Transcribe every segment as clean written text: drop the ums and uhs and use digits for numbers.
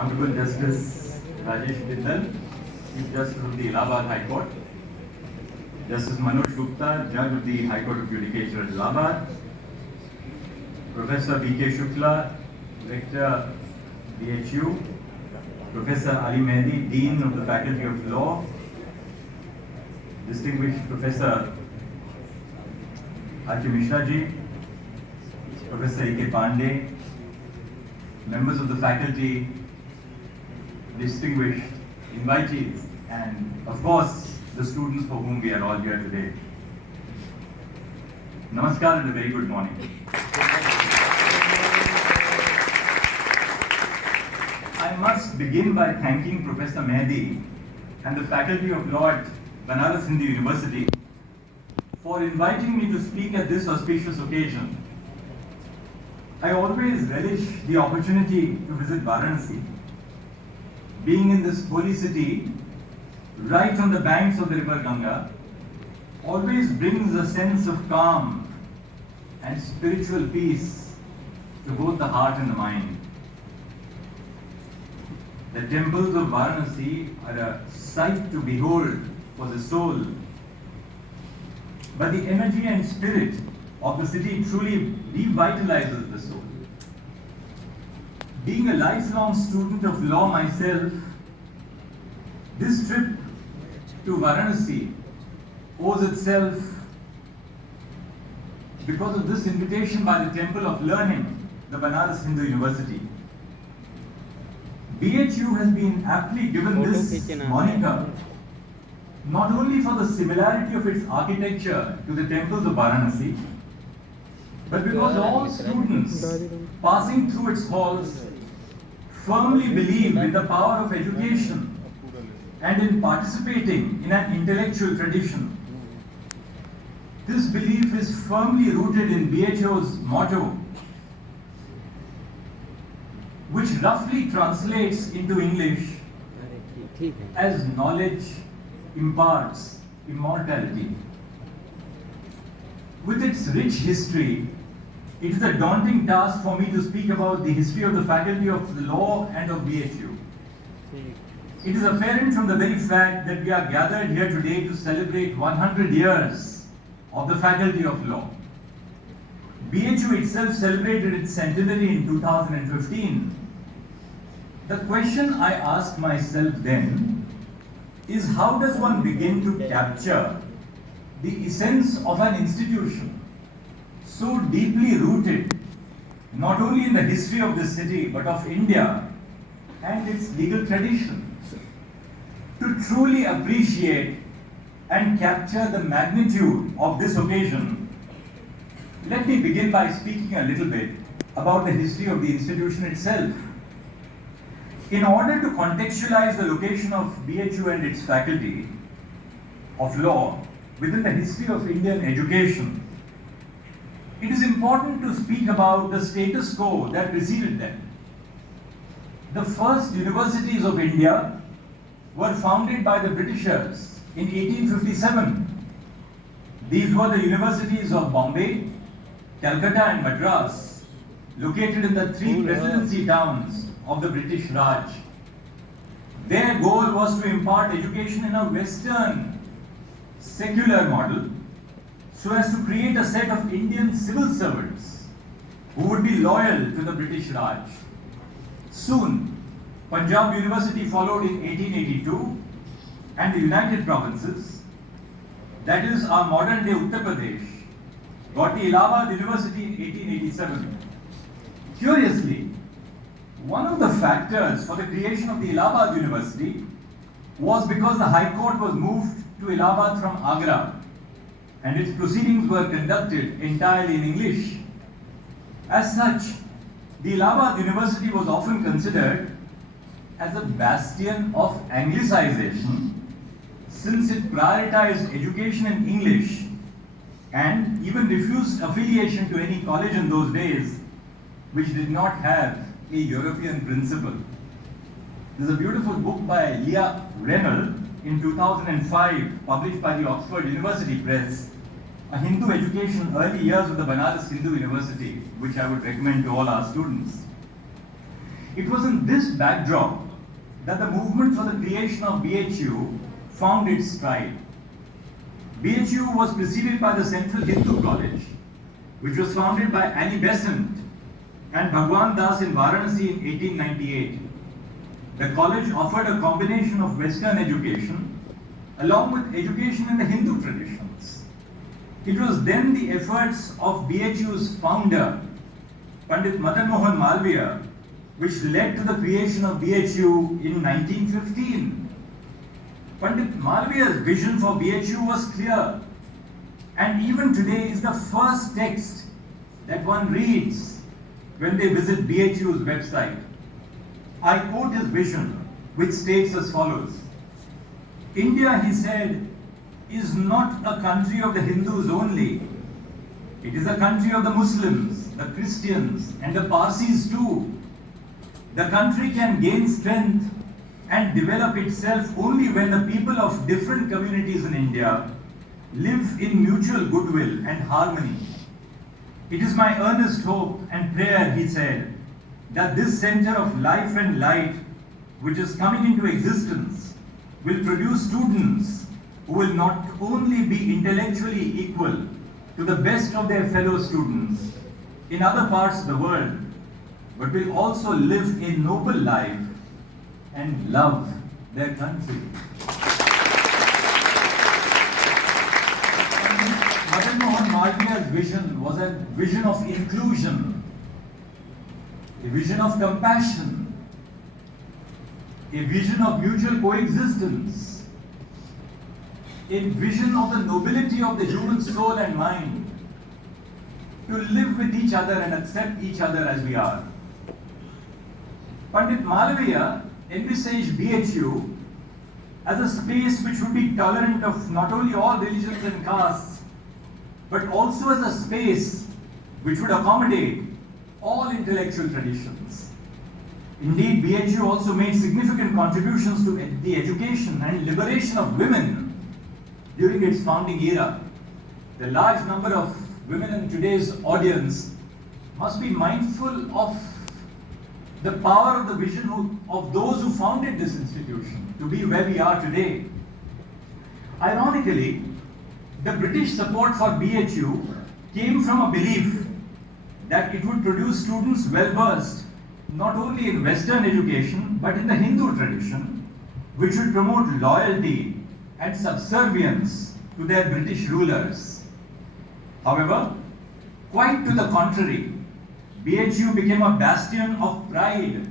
Honorable Justice Rajesh Tindal, Chief Justice of the Allahabad High Court, Justice Manoj Gupta, Judge of the High Court of Judicature at Allahabad, Professor B.K. Shukla, Rector BHU, Professor Ali Mehdi, Dean of the Faculty of Law, Distinguished Professor Archie Mishra ji, Professor E.K. Pandey, members of the faculty, distinguished invitees, and of course, the students for whom we are all here today. Namaskar and a very good morning. I must begin by thanking Professor Mehdi and the Faculty of Law at Banaras Hindu University for inviting me to speak at this auspicious occasion. I always relish the opportunity to visit Varanasi. Being in this holy city, right on the banks of the river Ganga, always brings a sense of calm and spiritual peace to both the heart and the mind. The temples of Varanasi are a sight to behold for the soul, but the energy and spirit of the city truly revitalizes the soul. Being a lifelong student of law myself, this trip to Varanasi owes itself because of this invitation by the Temple of Learning, the Banaras Hindu University. BHU has been aptly given this moniker not only for the similarity of its architecture to the temples of Varanasi, but because all students passing through its halls firmly believe in the power of education and in participating in an intellectual tradition. This belief is firmly rooted in BHU's motto, which roughly translates into English as knowledge imparts immortality. With its rich history, it is a daunting task for me to speak about the history of the Faculty of the Law and of BHU. It is apparent from the very fact that we are gathered here today to celebrate 100 years of the Faculty of Law. BHU itself celebrated its centenary in 2015. The question I asked myself then is, how does one begin to capture the essence of an institution so deeply rooted not only in the history of this city but of India and its legal tradition, to truly appreciate and capture the magnitude of this occasion? Let me begin by speaking a little bit about the history of the institution itself. In order to contextualize the location of BHU and its faculty of law within the history of Indian education, it is important to speak about the status quo that preceded them. The first universities of India were founded by the Britishers in 1857. These were the universities of Bombay, Calcutta and Madras, located in the three presidency towns of the British Raj. Their goal was to impart education in a Western secular model so as to create a set of Indian civil servants who would be loyal to the British Raj. Soon, Punjab University followed in 1882 and the United Provinces, that is our modern day Uttar Pradesh, got the Allahabad University in 1887. Curiously, one of the factors for the creation of the Allahabad University was because the High Court was moved to Allahabad from Agra and its proceedings were conducted entirely in English. As such, the Allahabad University was often considered as a bastion of Anglicization, since it prioritized education in English and even refused affiliation to any college in those days which did not have a European principle. There's a beautiful book by Leah Rennell in 2005, published by the Oxford University Press, A Hindu Education, Early Years of the Banaras Hindu University, which I would recommend to all our students. It was in this backdrop that the movement for the creation of BHU found its stride. BHU was preceded by the Central Hindu College, which was founded by Annie Besant and Bhagwan Das in Varanasi in 1898. The college offered a combination of Western education along with education in the Hindu traditions. It was then the efforts of BHU's founder, Pandit Madan Mohan Malviya, which led to the creation of BHU in 1915. Pandit Malviya's vision for BHU was clear, and even today is the first text that one reads when they visit BHU's website. I quote his vision, which states as follows: India, he said, is not a country of the Hindus only. It is a country of the Muslims, the Christians, and the Parsis too. The country can gain strength and develop itself only when the people of different communities in India live in mutual goodwill and harmony. It is my earnest hope and prayer, he said, that this center of life and light, which is coming into existence, will produce students who will not only be intellectually equal to the best of their fellow students in other parts of the world, but will also live a noble life and love their country. Madan Mohan Malviya's vision was a vision of inclusion, a vision of compassion, a vision of mutual coexistence, a vision of the nobility of the human soul and mind, to live with each other and accept each other as we are. Pandit Malviya envisaged BHU as a space which would be tolerant of not only all religions and castes, but also as a space which would accommodate all intellectual traditions. Indeed, BHU also made significant contributions to the education and liberation of women during its founding era. The large number of women in today's audience must be mindful of the power of the vision of those who founded this institution to be where we are today. Ironically, the British support for BHU came from a belief that it would produce students well versed not only in Western education but in the Hindu tradition, which would promote loyalty and subservience to their British rulers. However, quite to the contrary, BHU became a bastion of pride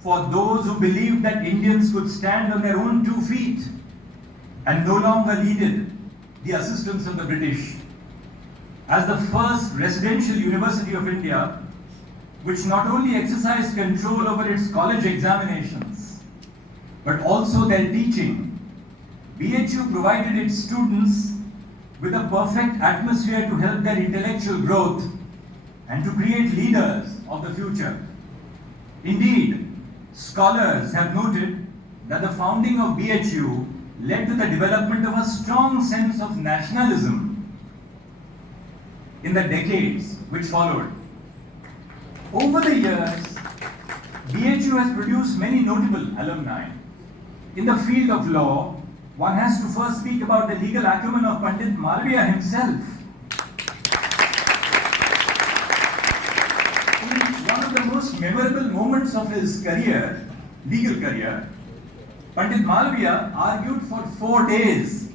for those who believed that Indians could stand on their own 2 feet and no longer needed the assistance of the British. As the first residential university of India, which not only exercised control over its college examinations, but also their teaching, BHU provided its students with a perfect atmosphere to help their intellectual growth and to create leaders of the future. Indeed, scholars have noted that the founding of BHU led to the development of a strong sense of nationalism in the decades which followed. Over the years, BHU has produced many notable alumni. In the field of law, one has to first speak about the legal acumen of Pandit Malviya himself. In one of the most memorable moments of his career, legal career, Pandit Malviya argued for 4 days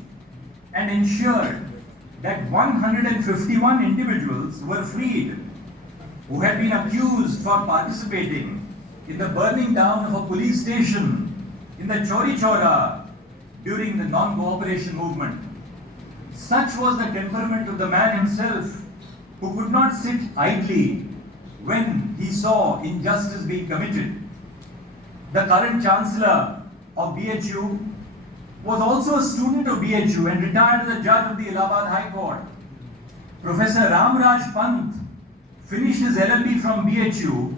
and ensured that 151 individuals were freed who had been accused for participating in the burning down of a police station in the Chori Chora during the non-cooperation movement. Such was the temperament of the man himself, who could not sit idly when he saw injustice being committed. The current Chancellor of BHU was also a student of BHU and retired as a judge of the Allahabad High Court. Professor Ramraj Pant finished his LLB from BHU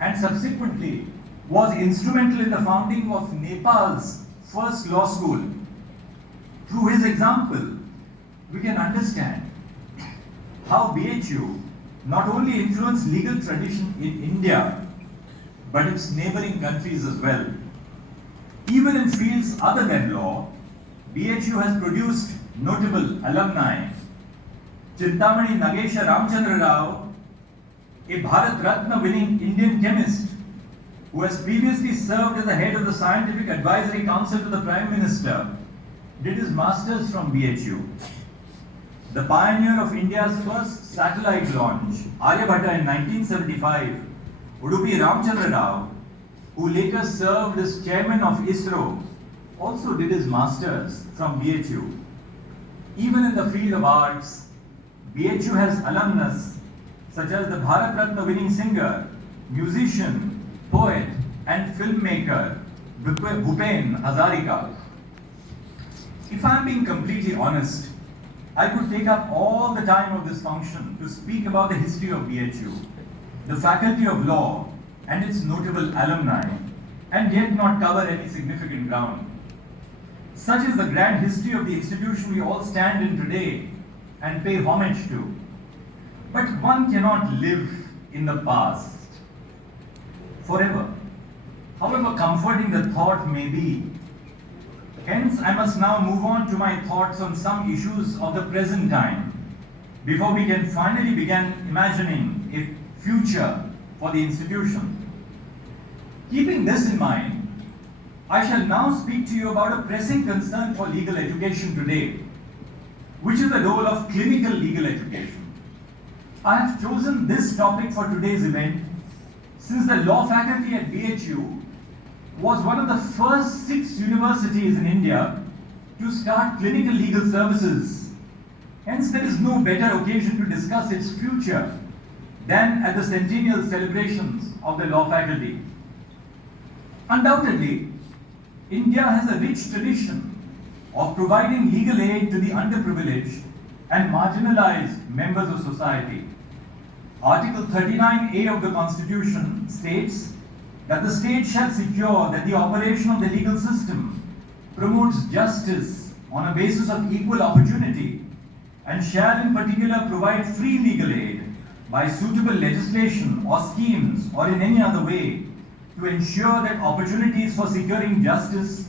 and subsequently was instrumental in the founding of Nepal's first law school. Through his example, we can understand how BHU not only influenced legal tradition in India, but its neighboring countries as well. Even in fields other than law, BHU has produced notable alumni. Chintamani Nagesha Ramchandra Rao, a Bharat Ratna winning Indian chemist who has previously served as the head of the Scientific Advisory Council to the Prime Minister, did his masters from BHU. The pioneer of India's first satellite launch, Aryabhatta in 1975, Udupi Ramchandra Rao, who later served as chairman of ISRO, also did his masters from BHU. Even in the field of arts, BHU has alumnus such as the Bharat Ratna winning singer, musician, poet and filmmaker Bhupen Hazarika. If I am being completely honest, I could take up all the time of this function to speak about the history of BHU, the Faculty of Law and its notable alumni, and yet not cover any significant ground. Such is the grand history of the institution we all stand in today and pay homage to. But one cannot live in the past forever, however comforting the thought may be. Hence, I must now move on to my thoughts on some issues of the present time before we can finally begin imagining a future for the institution. Keeping this in mind, I shall now speak to you about a pressing concern for legal education today, which is the role of clinical legal education. I have chosen this topic for today's event since the law faculty at BHU was one of the first 6 universities in India to start clinical legal services. Hence, there is no better occasion to discuss its future than at the centennial celebrations of the law faculty. Undoubtedly, India has a rich tradition of providing legal aid to the underprivileged and marginalized members of society. Article 39A of the Constitution states that the state shall secure that the operation of the legal system promotes justice on a basis of equal opportunity and shall in particular provide free legal aid by suitable legislation or schemes or in any other way to ensure that opportunities for securing justice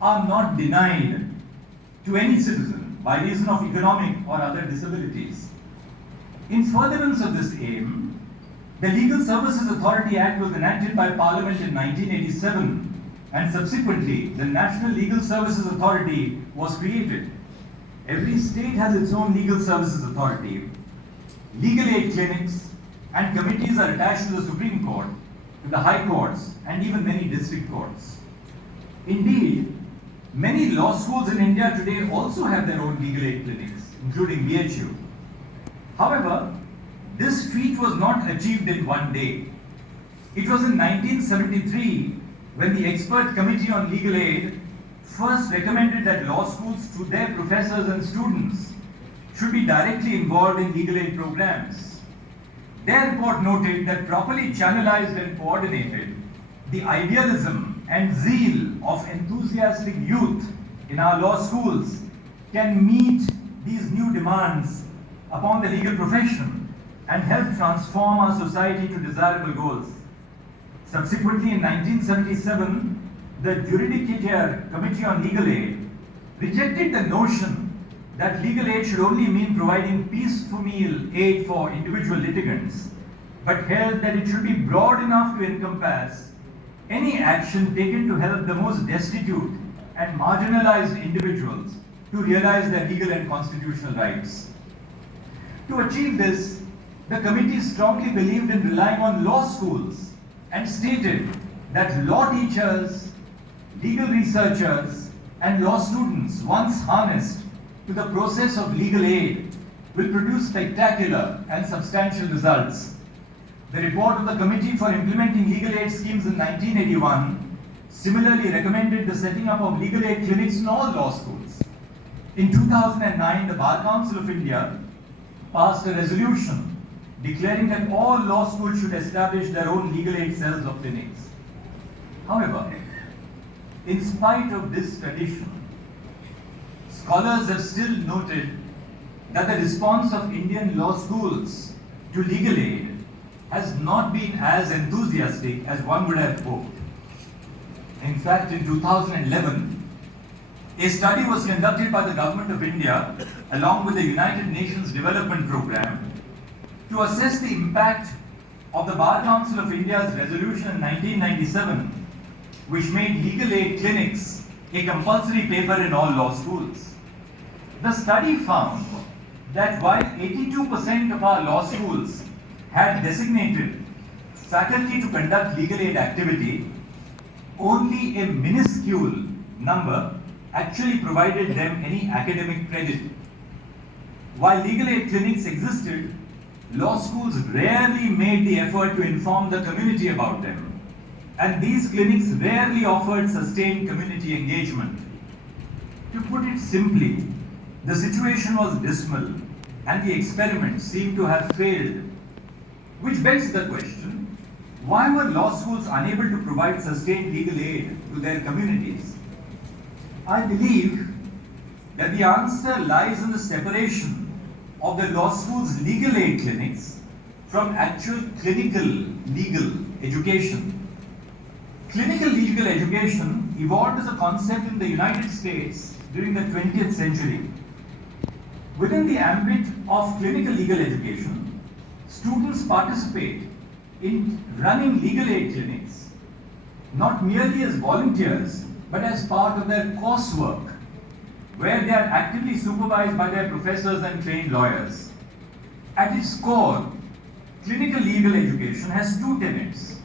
are not denied to any citizen by reason of economic or other disabilities. In furtherance of this aim, the Legal Services Authority Act was enacted by Parliament in 1987 and subsequently the National Legal Services Authority was created. Every state has its own Legal Services Authority. Legal aid clinics and committees are attached to the Supreme Court, to the High Courts and even many district courts. Indeed, many law schools in India today also have their own legal aid clinics, including BHU. However, this feat was not achieved in one day. It was in 1973 when the Expert Committee on Legal Aid first recommended that law schools, through their professors and students, should be directly involved in legal aid programs. Their report noted that properly channelized and coordinated, the idealism and zeal of enthusiastic youth in our law schools can meet these new demands upon the legal profession and help transform our society to desirable goals. Subsequently, in 1977, the Judicature Committee on Legal Aid rejected the notion that legal aid should only mean providing piecemeal aid for individual litigants, but held that it should be broad enough to encompass any action taken to help the most destitute and marginalized individuals to realize their legal and constitutional rights. To achieve this, the committee strongly believed in relying on law schools and stated that law teachers, legal researchers, and law students, once harnessed to the process of legal aid, will produce spectacular and substantial results. The report of the Committee for Implementing Legal Aid Schemes in 1981 similarly recommended the setting up of legal aid clinics in all law schools. In 2009, the Bar Council of India passed a resolution declaring that all law schools should establish their own legal aid cells or clinics. However, in spite of this tradition, scholars have still noted that the response of Indian law schools to legal aid has not been as enthusiastic as one would have hoped. In fact, in 2011, a study was conducted by the Government of India along with the United Nations Development Programme to assess the impact of the Bar Council of India's resolution in 1997, which made legal aid clinics a compulsory paper in all law schools. The study found that while 82% of our law schools had designated faculty to conduct legal aid activity, only a minuscule number actually provided them any academic credit. While legal aid clinics existed, law schools rarely made the effort to inform the community about them, and these clinics rarely offered sustained community engagement. To put it simply, the situation was dismal and the experiment seemed to have failed, which begs the question, why were law schools unable to provide sustained legal aid to their communities? I believe that the answer lies in the separation of the law school's legal aid clinics from actual clinical legal education. Clinical legal education evolved as a concept in the United States during the 20th century. Within the ambit of clinical legal education, students participate in running legal aid clinics, not merely as volunteers, but as part of their coursework, where they are actively supervised by their professors and trained lawyers. At its core, clinical legal education has two tenets.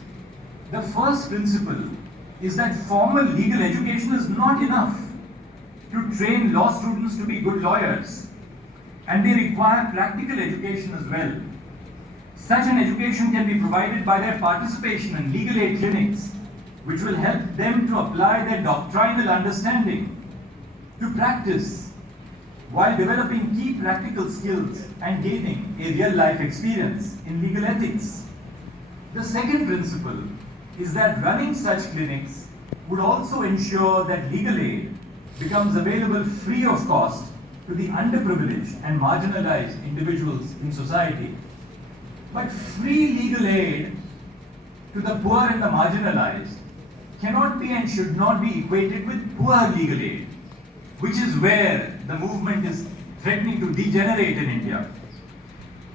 The first principle is that formal legal education is not enough to train law students to be good lawyers, and they require practical education as well. Such an education can be provided by their participation in legal aid clinics, which will help them to apply their doctrinal understanding to practice while developing key practical skills and gaining a real-life experience in legal ethics. The second principle is that running such clinics would also ensure that legal aid becomes available free of cost to the underprivileged and marginalized individuals in society. But free legal aid to the poor and the marginalized cannot be and should not be equated with poor legal aid, which is where the movement is threatening to degenerate in India.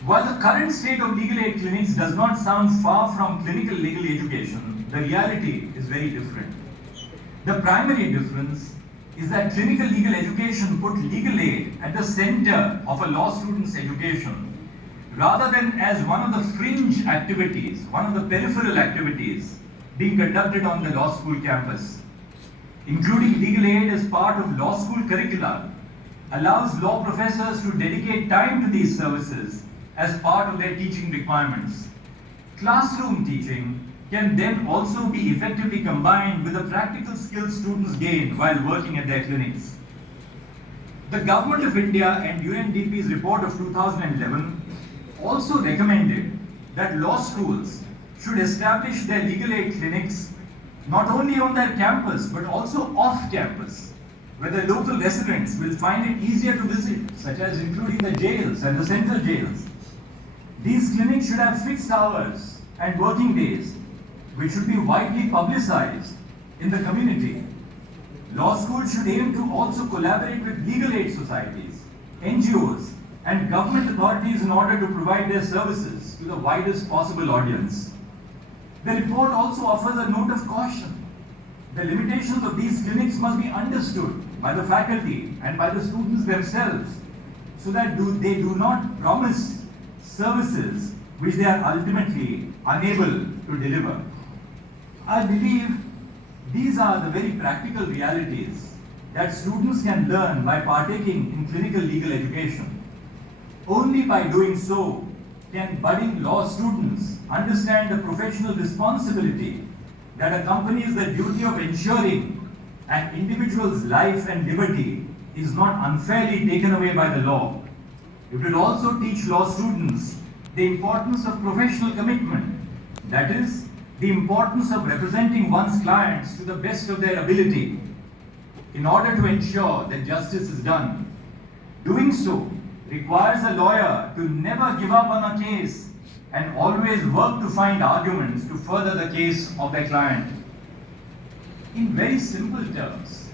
While the current state of legal aid clinics does not sound far from clinical legal education, the reality is very different. The primary difference is that clinical legal education put legal aid at the center of a law student's education, rather than as one of the fringe activities, one of the peripheral activities being conducted on the law school campus. Including legal aid as part of law school curricula allows law professors to dedicate time to these services as part of their teaching requirements. Classroom teaching can then also be effectively combined with the practical skills students gain while working at their clinics. The Government of India and UNDP's report of 2011 also recommended that law schools should establish their legal aid clinics not only on their campus but also off campus, where the local residents will find it easier to visit, such as including the jails and the central jails. These clinics should have fixed hours and working days, which should be widely publicized in the community. Law schools should aim to also collaborate with legal aid societies, NGOs, and government authorities in order to provide their services to the widest possible audience. The report also offers a note of caution. The limitations of these clinics must be understood by the faculty and by the students themselves, so that they do not promise services which they are ultimately unable to deliver. I believe these are the very practical realities that students can learn by partaking in clinical legal education. Only by doing so can budding law students understand the professional responsibility that accompanies the duty of ensuring an individual's life and liberty is not unfairly taken away by the law. It will also teach law students the importance of professional commitment, that is, the importance of representing one's clients to the best of their ability in order to ensure that justice is done. Doing so requires a lawyer to never give up on a case and always work to find arguments to further the case of their client. In very simple terms,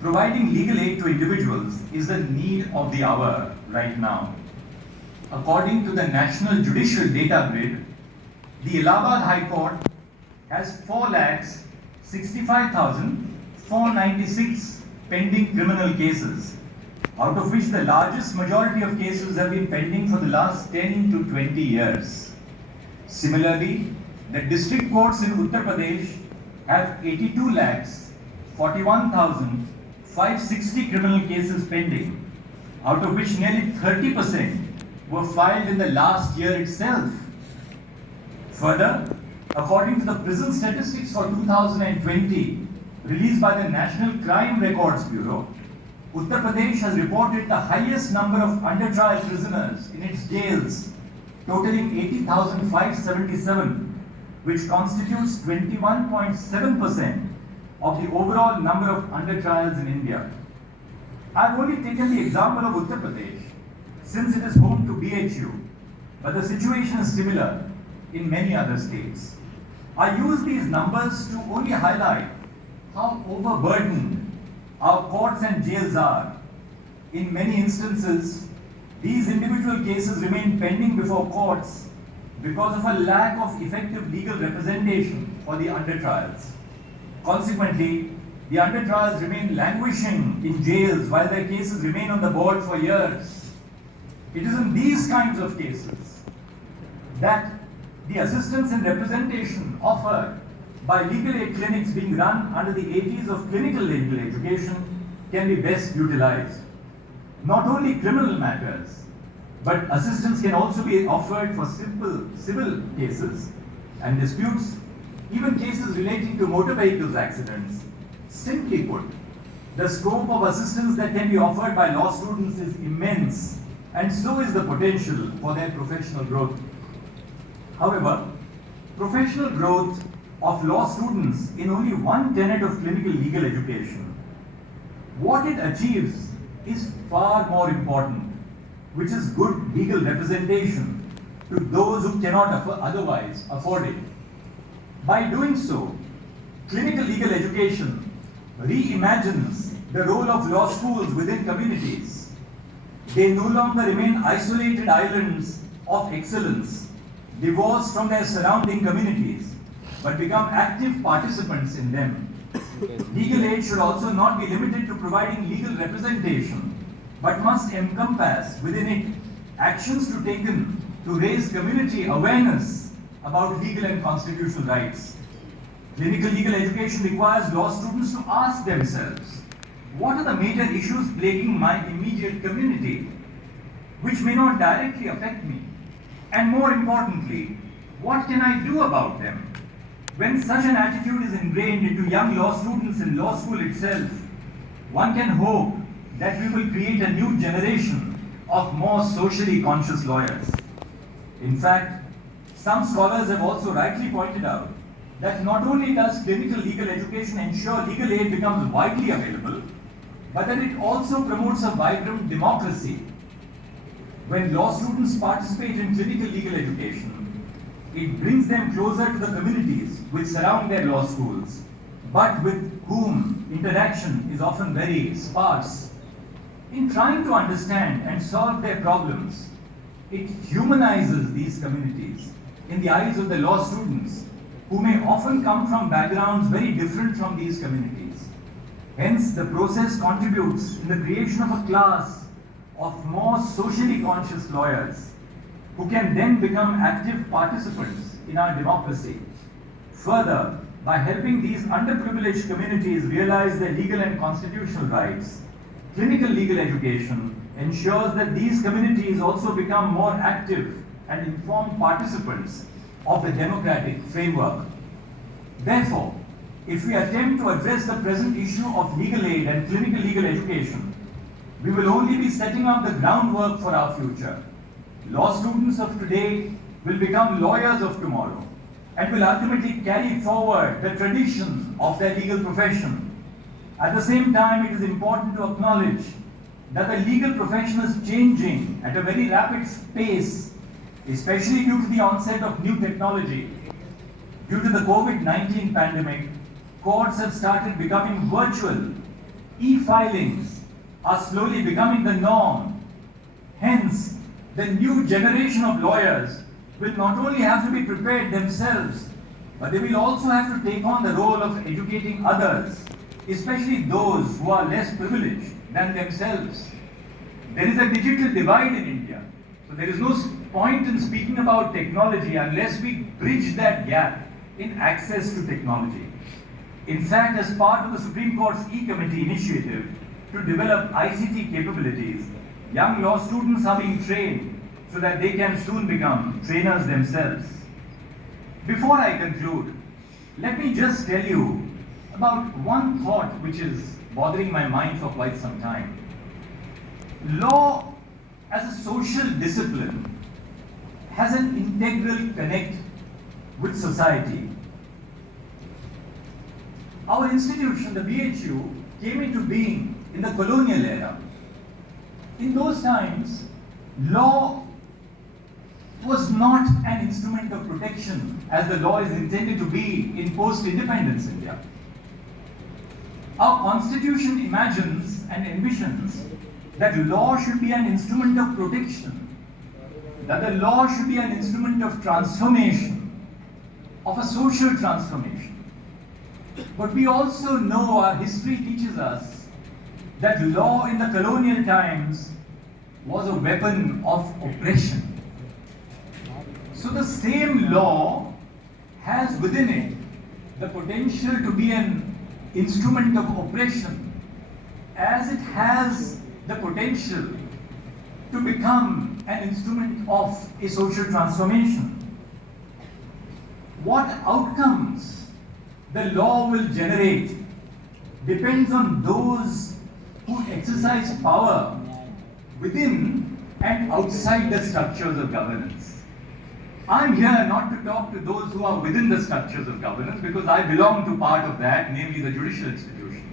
providing legal aid to individuals is the need of the hour right now. According to the National Judicial Data Grid, the Allahabad High Court has 4,65,496 pending criminal cases, out of which the largest majority of cases have been pending for the last 10 to 20 years. Similarly, the district courts in Uttar Pradesh have 82,41,560 criminal cases pending, out of which nearly 30% were filed in the last year itself. Further, according to the prison statistics for 2020, released by the National Crime Records Bureau, Uttar Pradesh has reported the highest number of under-trial prisoners in its jails, totaling 80,577, which constitutes 21.7% of the overall number of under-trials in India. I have only taken the example of Uttar Pradesh since it is home to BHU, but the situation is similar in many other states. I use these numbers to only highlight how overburdened our courts and jails are. In many instances, these individual cases remain pending before courts because of a lack of effective legal representation for the under-trials. Consequently, the under-trials remain languishing in jails while their cases remain on the board for years. It is in these kinds of cases that the assistance and representation offered by legal aid clinics being run under the aegis of clinical legal education can be best utilized. Not only criminal matters, but assistance can also be offered for simple civil cases and disputes, even cases relating to motor vehicles accidents. Simply put, the scope of assistance that can be offered by law students is immense, and so is the potential for their professional growth. However, professional growth of law students in only one tenet of clinical legal education, what it achieves is far more important, which is good legal representation to those who cannot otherwise afford it. By doing so, clinical legal education reimagines the role of law schools within communities. They no longer remain isolated islands of excellence, divorced from their surrounding communities, but become active participants in them. Legal aid should also not be limited to providing legal representation, but must encompass within it actions to taken to raise community awareness about legal and constitutional rights. Clinical legal education requires law students to ask themselves, what are the major issues plaguing my immediate community, which may not directly affect me? And more importantly, what can I do about them? When such an attitude is ingrained into young law students in law school itself, one can hope that we will create a new generation of more socially conscious lawyers. In fact, some scholars have also rightly pointed out that not only does clinical legal education ensure legal aid becomes widely available, but that it also promotes a vibrant democracy. When law students participate in clinical legal education, it brings them closer to the communities which surround their law schools, but with whom interaction is often very sparse. In trying to understand and solve their problems, it humanizes these communities in the eyes of the law students, who may often come from backgrounds very different from these communities. Hence, the process contributes in the creation of a class of more socially conscious lawyers, who can then become active participants in our democracy. Further, by helping these underprivileged communities realize their legal and constitutional rights, clinical legal education ensures that these communities also become more active and informed participants of the democratic framework. Therefore, if we attempt to address the present issue of legal aid and clinical legal education, we will only be setting up the groundwork for our future. Law students of today will become lawyers of tomorrow and will ultimately carry forward the tradition of their legal profession. At the same time, it is important to acknowledge that the legal profession is changing at a very rapid pace especially due to the onset of new technology. Due to the COVID-19 pandemic, courts have started becoming virtual. E-filings are slowly becoming the norm. Hence, the new generation of lawyers will not only have to be prepared themselves, but they will also have to take on the role of educating others, especially those who are less privileged than themselves. There is a digital divide in India, so there is no point in speaking about technology unless we bridge that gap in access to technology. In fact, as part of the Supreme Court's E-Committee initiative to develop ICT capabilities, young law students are being trained so that they can soon become trainers themselves. Before I conclude, let me just tell you about one thought which is bothering my mind for quite some time. Law as a social discipline has an integral connect with society. Our institution, the BHU, came into being in the colonial era. In those times, law was not an instrument of protection as the law is intended to be in post-independence India. Our constitution imagines and envisions that law should be an instrument of protection, that the law should be an instrument of transformation, of a social transformation. But we also know, our history teaches us, that law in the colonial times was a weapon of oppression. So the same law has within it the potential to be an instrument of oppression, as it has the potential to become an instrument of a social transformation. What outcomes the law will generate depends on those who exercise power within and outside the structures of governance. I'm here not to talk to those who are within the structures of governance, because I belong to part of that, namely the judicial institution.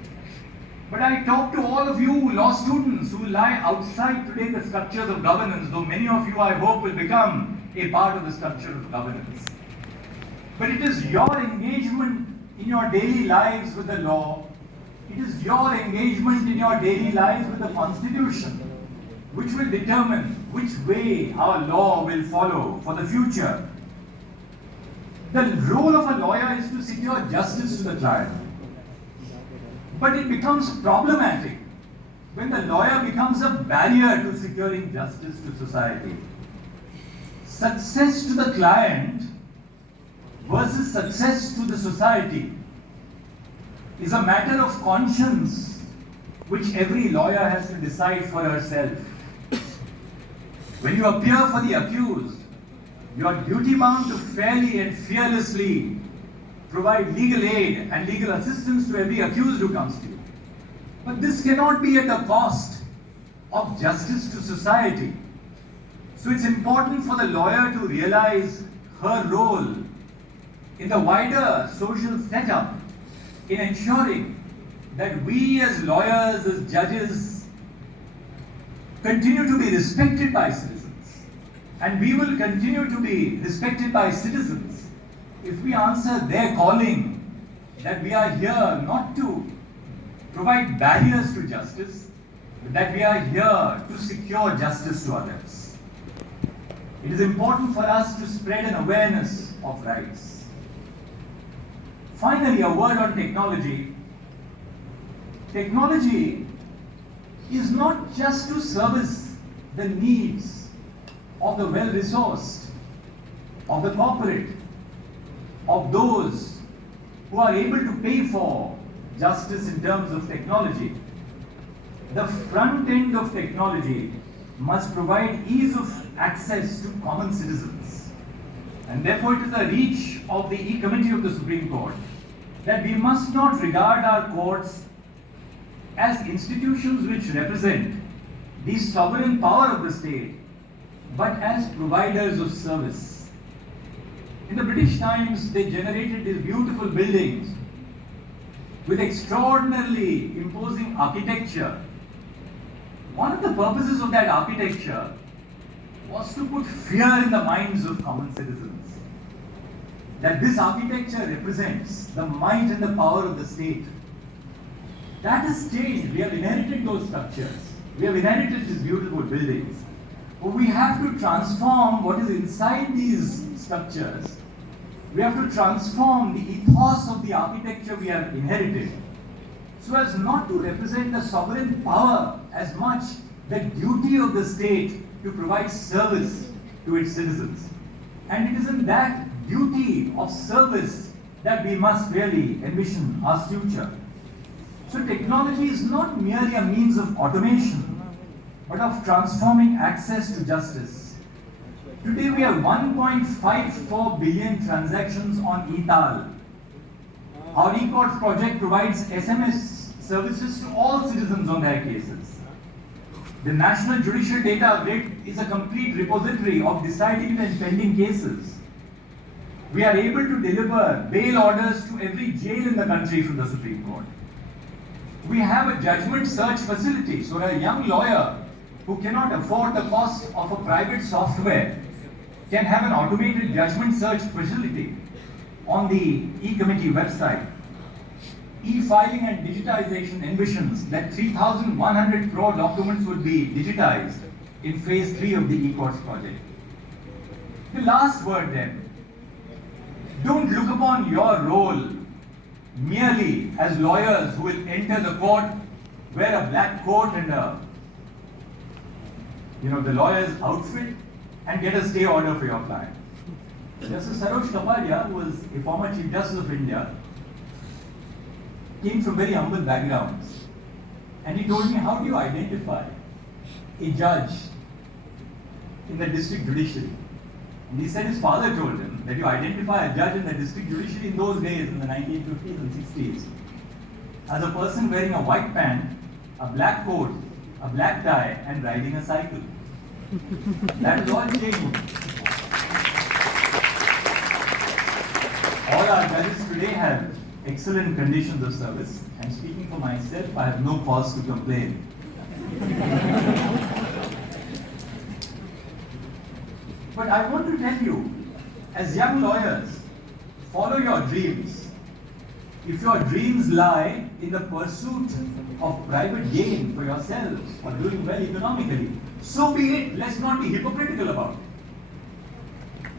But I talk to all of you law students who lie outside today the structures of governance, though many of you, I hope, will become a part of the structure of governance. But it is your engagement in your daily lives with the law, it is your engagement in your daily lives with the Constitution which will determine which way our law will follow for the future. The role of a lawyer is to secure justice to the client. But it becomes problematic when the lawyer becomes a barrier to securing justice to society. Success to the client versus success to the society is a matter of conscience which every lawyer has to decide for herself. When you appear for the accused, you are duty-bound to fairly and fearlessly provide legal aid and legal assistance to every accused who comes to you. But this cannot be at the cost of justice to society. So it's important for the lawyer to realize her role in the wider social setup in ensuring that we as lawyers, as judges, continue to be respected by citizens. And we will continue to be respected by citizens if we answer their calling, that we are here not to provide barriers to justice, but that we are here to secure justice to others. It is important for us to spread an awareness of rights. Finally, a word on technology. Technology is not just to service the needs of the well-resourced, of the corporate, of those who are able to pay for justice in terms of technology. The front end of technology must provide ease of access to common citizens. And therefore it is a reach of the E-Committee of the Supreme Court that we must not regard our courts as institutions which represent the sovereign power of the state, but as providers of service. In the British times, they generated these beautiful buildings with extraordinarily imposing architecture. One of the purposes of that architecture was to put fear in the minds of common citizens. That this architecture represents the might and the power of the state. That has changed. We have inherited those structures. We have inherited these beautiful buildings. But we have to transform what is inside these structures. We have to transform the ethos of the architecture we have inherited so as not to represent the sovereign power as much the duty of the state to provide service to its citizens. And it is in that duty of service that we must really envision our future. So technology is not merely a means of automation, but of transforming access to justice. Today we have 1.54 billion transactions on eTAL. Our eCourts project provides SMS services to all citizens on their cases. The National Judicial Data Grid is a complete repository of decided and pending cases. We are able to deliver bail orders to every jail in the country from the Supreme Court. We have a judgment search facility, so a young lawyer who cannot afford the cost of a private software can have an automated judgment search facility on the e-committee website. E-filing and digitization envisions that 3,100 crore documents would be digitized in phase 3 of the eCourts project. The last word then. Don't look upon your role merely as lawyers who will enter the court, wear a black coat and the lawyer's outfit and get a stay order for your client. Justice Sarosh Kapadia, who was a former Chief Justice of India, came from very humble backgrounds. And he told me, how do you identify a judge in the district judiciary? And he said his father told him that you identify a judge in the district judiciary in those days, in the 1950s and 60s, as a person wearing a white pant, a black coat, a black tie, and riding a cycle. That is all changed. All our judges today have excellent conditions of service, and speaking for myself, I have no cause to complain. But I want to tell you, as young lawyers, follow your dreams. If your dreams lie in the pursuit of private gain for yourselves or doing well economically, so be it. Let's not be hypocritical about it.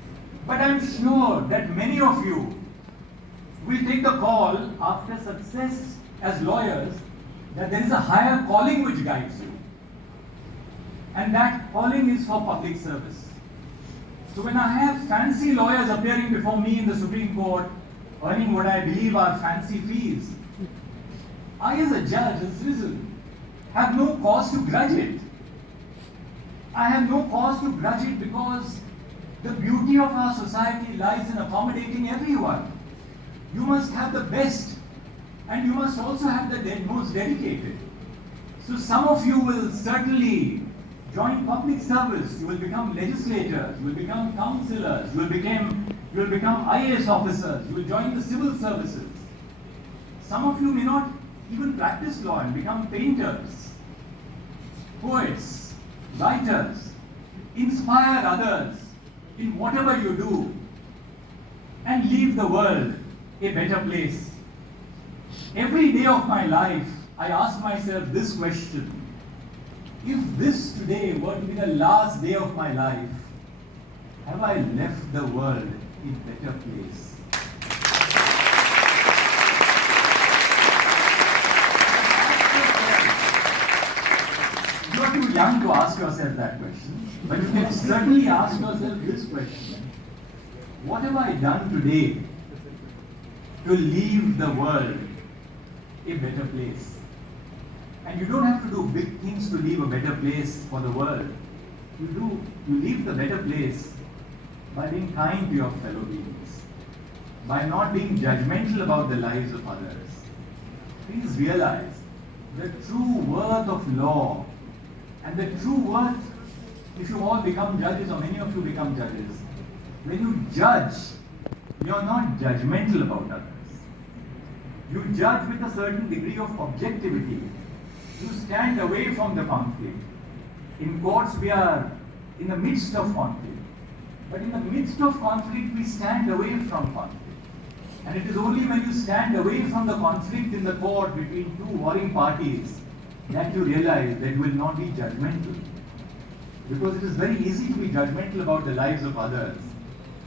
But I'm sure that many of you will take the call after success as lawyers that there is a higher calling which guides you. And that calling is for public service. So when I have fancy lawyers appearing before me in the Supreme Court, earning what I believe are fancy fees, I as a judge, as a citizen, have no cause to grudge it. I have no cause to grudge it because the beauty of our society lies in accommodating everyone. You must have the best, and you must also have the most dedicated. So some of you will certainly join public service, you will become legislators, you will become councillors, you will become IAS officers, you will join the civil services. Some of you may not even practice law and become painters, poets, writers, inspire others in whatever you do, and leave the world a better place. Every day of my life, I ask myself this question: if this today were to be the last day of my life, have I left the world a better place? You are too young to ask yourself that question, but you can certainly ask yourself this question: what have I done today to leave the world a better place? And you don't have to do big things to leave a better place for the world. You leave the better place by being kind to your fellow beings, by not being judgmental about the lives of others. Please realize the true worth of law and the true worth, if you all become judges or many of you become judges, when you judge, you are not judgmental about others. You judge with a certain degree of objectivity. You stand away from the conflict. In courts, we are in the midst of conflict. But in the midst of conflict, we stand away from conflict. And it is only when you stand away from the conflict in the court between two warring parties that you realize that you will not be judgmental. Because it is very easy to be judgmental about the lives of others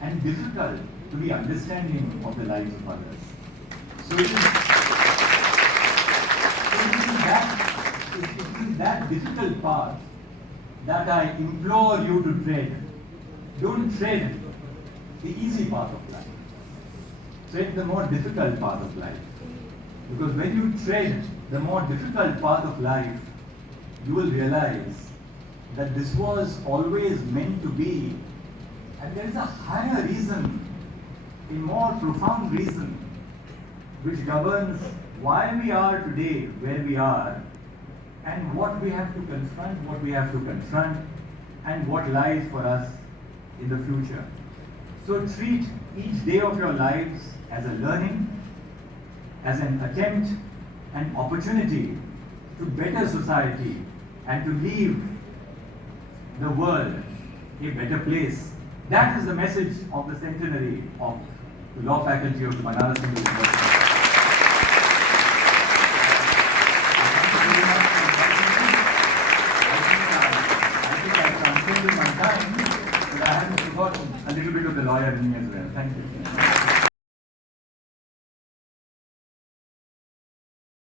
and difficult to be understanding of the lives of others. So it is that difficult path that I implore you to tread. Don't tread the easy path of life. Tread the more difficult path of life. Because when you tread the more difficult path of life, you will realize that this was always meant to be, and there is a higher reason, a more profound reason, which governs why we are today where we are, and what we have to confront, and what lies for us in the future. So treat each day of your lives as a learning, as an attempt, an opportunity to better society and to leave the world a better place. That is the message of the centenary of the Law Faculty of the Banaras Hindu University. I think I've transcended my time, but I haven't forgotten a little bit of the lawyer in me as well. Thank you.